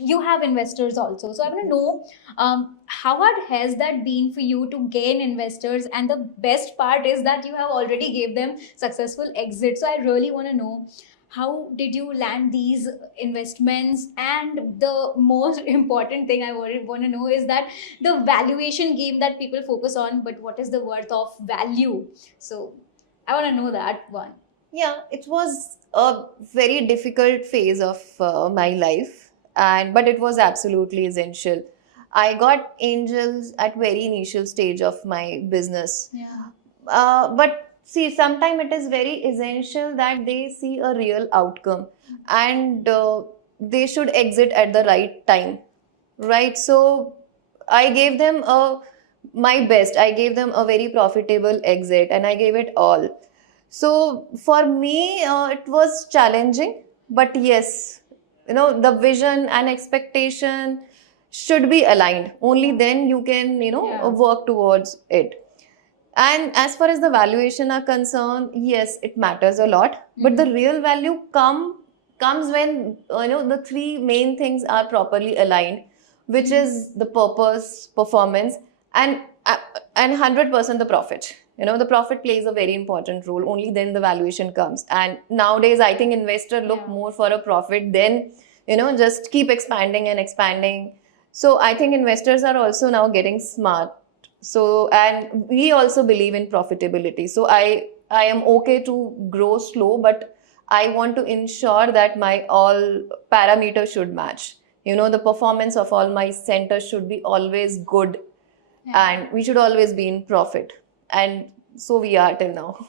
you have investors also. So I want to know, how hard has that been for you to gain investors? And the best part is that you have already gave them successful exit. So I really want to know, how did you land these investments? And the most important thing I want to know is that the valuation game that people focus on, but what is the worth of value? So I want to know that one. Yeah, it was a very difficult phase of my life, and but it was absolutely essential. I got angels at very initial stage of my business. Yeah. But see, sometimes it is very essential that they see a real outcome, and they should exit at the right time, right? So I gave them a my best. I gave them a very profitable exit, and I gave it all. So for me, it was challenging, but yes, the vision and expectation should be aligned. Only then you can, Yeah. work towards it. And as far as the valuation are concerned, yes, it matters a lot. But the real value comes when the three main things are properly aligned, which is the purpose, performance, and uh, and 100% the profit. The profit plays a very important role. Only then the valuation comes. And nowadays, I think investors look Yeah. more for a profit than just keep expanding and expanding. So I think investors are also now getting smart. So, and we also believe in profitability. So I am okay to grow slow, but I want to ensure that my all parameters should match. The performance of all my centers should be always good, Yeah. and we should always be in profit. And so we are till now.